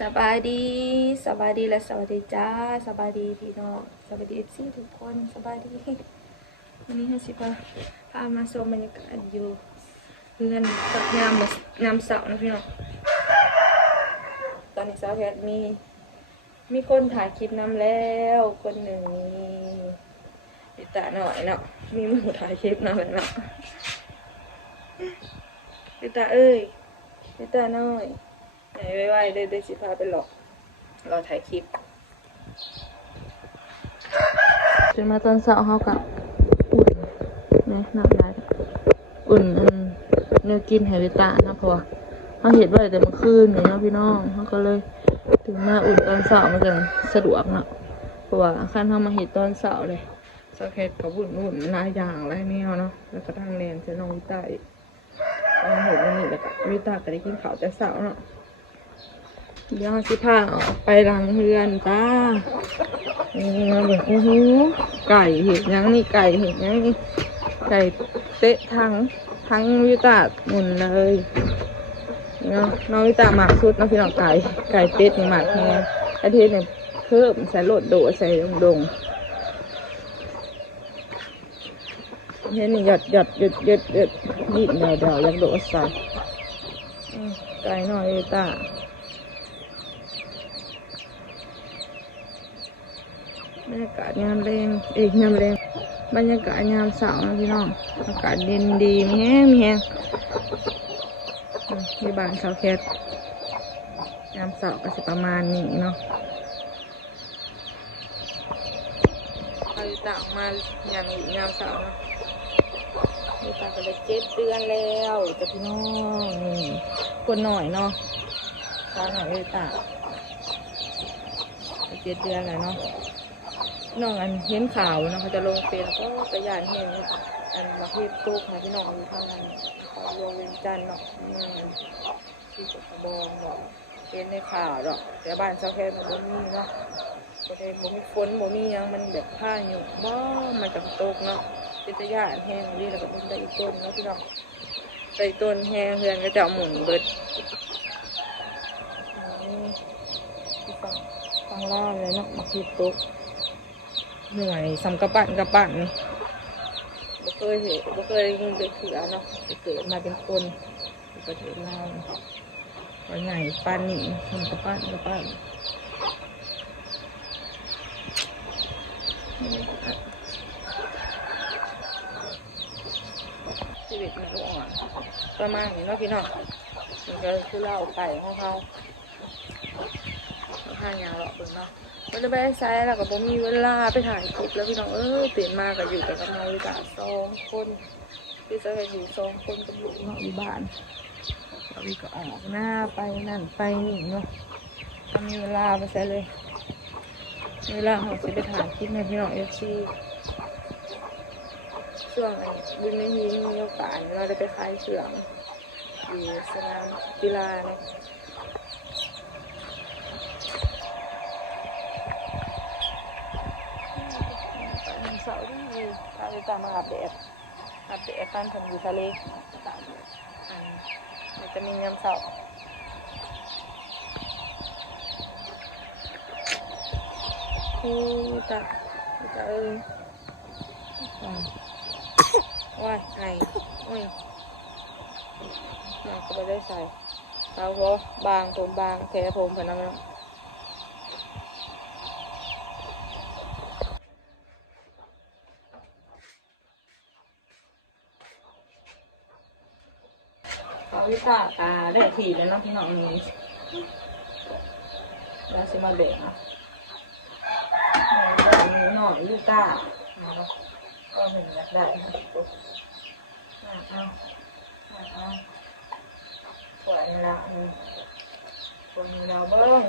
สบายดีสบายดีและสวัสดีจ้าสบายดีพี่น้องสบายดีซี่ทุกคนสบายดีวันนี้ให้สิพามาชมบรรยากาศอยู่เพื่อนตักงามเสานะพี่น้องตอนนี้สาวแคทมีคนถ่ายคลิปนำแล้วคนหนึ่งมีตาหน่อยเนาะมีมือถ่ายคลิปนำแล้วเนาะมีตาเอ้ยมีตาหน่อยไหนไวๆได้สิพาไปหลอกเราถ่ายคลิปจนมาตอนเช้าเขากับอุ่นเนี่ยหนักได้อุ่นเนื้อกินไฮเวต้านะเพราะว่าเขาเห็นว่าแต่เมื่อคืนเนี่ยเนาะพี่น้องเขาก็เลยถึงมาอุ่นตอนเช้ามันจะสะดวกเนาะเพราะว่าขั้นเขามาเห็นตอนเช้าเลยสเก็ตกับอุ่นหลายอย่างหลายแนวเนาะแล้วก็ตั้งแนนเจะน้องวิต้าอีกเห็นนี่แล้วก็วิต้าก็ได้กินข้าวแต่เช้าเนาะเดี๋ยวสิพาออกไปรังเรือนจ้าแบบโอ้โหไก่เห็ดยังนี่ไก่เห็ดยังนี่ไก่เตะทั้งวิตาหมุนเลยเนาะน้องวิตาหมักสุดน้องพี่น้องไก่เป็ดนี่หมักแห้งอาทิตย์เนี่ยเพิ่มใส่โลดโดใส่ดงเห็นนี่หยดดิบเดี๋ยวอยากโดดใส่ไก่น้อยวิตาบรรยากาศงามแรงงามแรงบรรยากาศงามสาวนะพี่น้องอากาศเย็นดีมีแห้งที่บ้านสาวแคทงามสาวก็จะประมาณนี้เนาะเราต่างมาอย่างงามสาวเนาะมีตาก็ได้7 เดือนแล้วแต่พี่น้องคนหน่อยเนาะสาวหน่อยเลยตา7 เดือนแล้วเนาะน้องอันเห็นข่าวนะเขาจะลงเฟซแล้วก็กระยานแห้งอันมาพี่ตุ๊กค่ะพี่น้องอยู่ทางนั้นลงเวียงจันทร์เนาะเมืองที่กระบองเนาะเห็นในข่าวเนาะแต่บ้านชาวแคมันบ่มีเนาะก็ได้บ่มีฝนบ่มียังมันแบบผ้าอยู่บ่มันจะตกเนาะเป็นกระยานแห้งนี่แล้วก็มันได้อีกต้นเนาะพี่น้องได้ต้นแห้งเพื่อนก็จะหมุนเบิดฟังล่าเลยเนาะมาพี่ตุ๊กเหนื่อยสำกระปั่นนี่บ่เคยเห็นบ่เคยได้เขือเนาะเกิดมาเป็นคนประเทศลาวก็ใหญ่ปานนี่สำกระปั่นชีวิตมันอ่อนประมาณนี้เนาะพี่น้องมันก็คือเล่าไก่ของเขาห้างยาวหรอกเนาะมันจะไปไซส์แล้วก็ผมมีเวลาไปถ่ายคลิปแล้วพี่น้องตื่นมาก็อยู่กับน้องวิตา2 คนพี่จะไปอยู่2 คนกับลูกเนาะอยู่บ้านเราพี่ก็ออกหน้าไปนั่นไปนี่เนาะถ้ามีเวลาไปใส่เลยเวลาเราจะไปถ่ายคลิปในพี่น้องFCช่วงบุญนี้มีโอกาสเราได้ไปขายเสื่อมอยู่สนามกีฬาเนาะเสาที่อยู่ทะเลตามมาอาบแดดข้างถนนอยู่ทะเลมันจะมีน้ำเสาตาว่าไงมันก็ไม่ได้ใส่เท้าหัวบางผมบางแผลผมผ่านน้ำมันเขาวิตาตาได้ทีแล้วน้องพี่น้องนี่แล้วสิมาเบะหน่อยวิตาก็เห็นอยากได้นะเอาสวยละสวยละเบิ้ง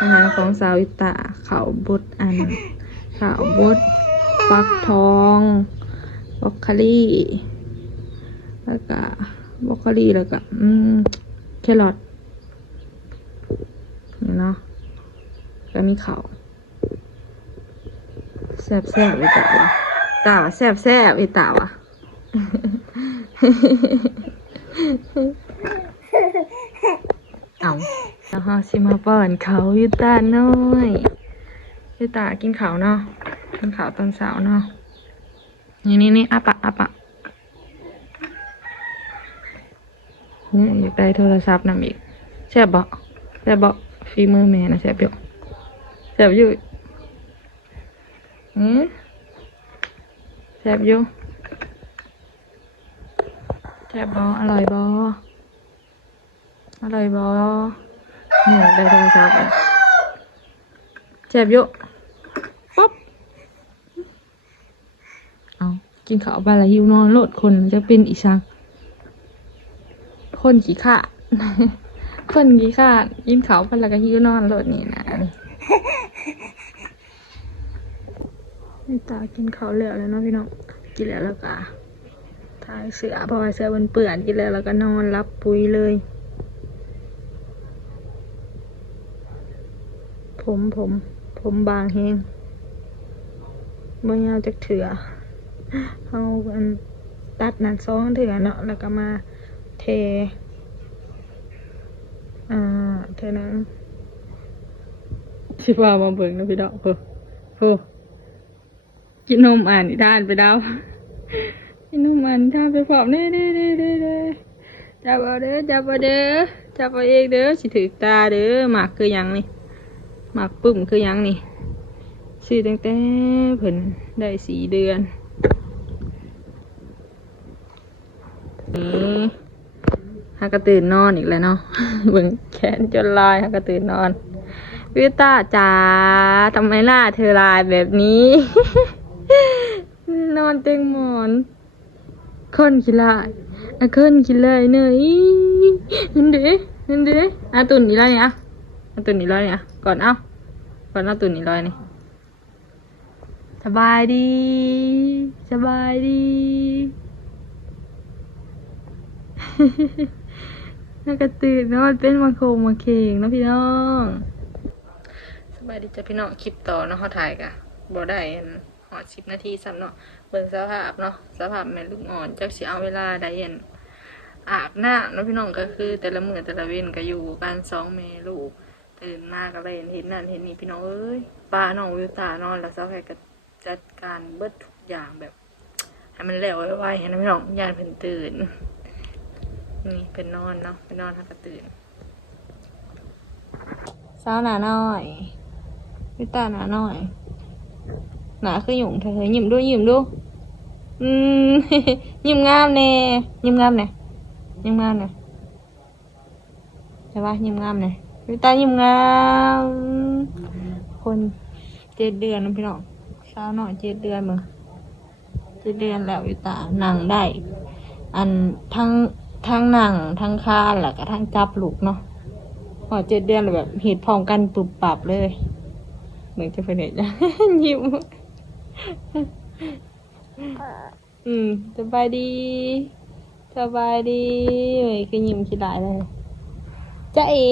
อาหารของสาวอิตาข้าวบดข้าวบดฟักทองบรอกโคลีแล้วก็แครอทนี่เนาะก็มีข้าวแซ่บๆอีกจ้ะ ตาแซ่บแซ่บไอ้ตาวะ เอาแล้วเขาสิมาป้อนเขาอยู่ตาน้อยอยู่ตากินข้าวเนาะกินข้าวตอนเช้าเนาะนี่อ่ะปะนี่อยากได้โทรศัพท์นำอีกแซ่บบ่ฝีมือแม่นะแซ่บอยู่แซ่บอยู่อร่อยบ่นี่ได้โทรศัพท์แซ่บอยู่ปุ๊บเอากินข้าวไปแล้วหิวนอนโลดคนจะเป็นอีช่างคนขี้ข้า คนขี้ข้ากินข้าวไปแล้วก็หิวนอนโลดนี่นะนี่ตากินข้าวแล้วเนาะพี่น้องกินแล้วก็ทายเสือเพราะว่าเสือมันเปื่อนกินแล้วก็นอนรับปุ๋ยเลยผมบางแฮงบ่ยาวจักเถื่อเอากันตัดนั่น2เถื่อเนาะแล้วก็มาเทนั้นสิว่ามาเบิ่งนะพี่ดอกโหกินนมอ่านนิทานไปดาวกินนมอ่านนิทานไปพร้อมเด้จับเอาเด้อจับเอาเองเด้อสิถือตาเด้อหมากคือหยังนี่หมากปุ่มคือหยังนี่ซื้อตั้งแต่เพิ่นได้4 เดือนนี่ฮักก็ตื่นนอนอีกแล้วเนาะ เบิ่งแขนจนลายฮักก็ตื่นนอนวิต้าจ๋าทำไมหน้าเธอลายแบบนี้ นอนเต็งหมอนคนขี้ลายคนขี้ลายเนยนั่นเด้ตุ่นนี่ไรเนี่ยตุ่นนี่ไรเนี่ยก่อนเอาตุ่นนี่ไรนี่สบายดีน่ากระตื่นนอนเป็นมาเคงนะพี่น้องสบายดีจ้ะพี่น้องคลิปต่อเนาะเขาถ่ายกะบ่ได้หอด10 นาทีซ้ำเนาะเบิ่งสภาพเนาะสภาพแม่ลูกอ่อนจักสิเอาเวลาได้อาบน้ำเนาะพี่น้องก็คือแต่ละมื้อแต่ละเว้นก็อยู่กัน2 แม่ลูกตื่นมาก็เลยเห็นนั่นเห็นนี่พี่น้องเอ้ยป้าน้องวิวตานอนแล้วเจ้าแพรก็จัดการเบิดทุกอย่างแบบให้มันแล้วไวๆนะพี่น้องยานเพิ่นตื่นนี่เป็นนอนเนาะเป็นนอนทักกระตื่นเช้าหนาน้อยวิตาหนาน้อยหนาคือหยุ่งเธอยิ้มดูยิ้มงามแน่ใช่ปะยิ้มงามแน่วิตายิ้มงามคน7 เดือนนะพี่น้องเช้าหน่อย7 เดือนมึง7 เดือนแล้ววิตานั่งได้อันทั้งนั่งทั้งคานแล้วก็ทั้งจับลูกเนาะพอ7 เดือนแบบเหตุพร้อมกันปุบปับเลยเหมือนจะเป็นเด็กนะ ยิ้มสบายดีเฮ้ยคือยิ้มขี้หลายเลยจ๊ะเอ๋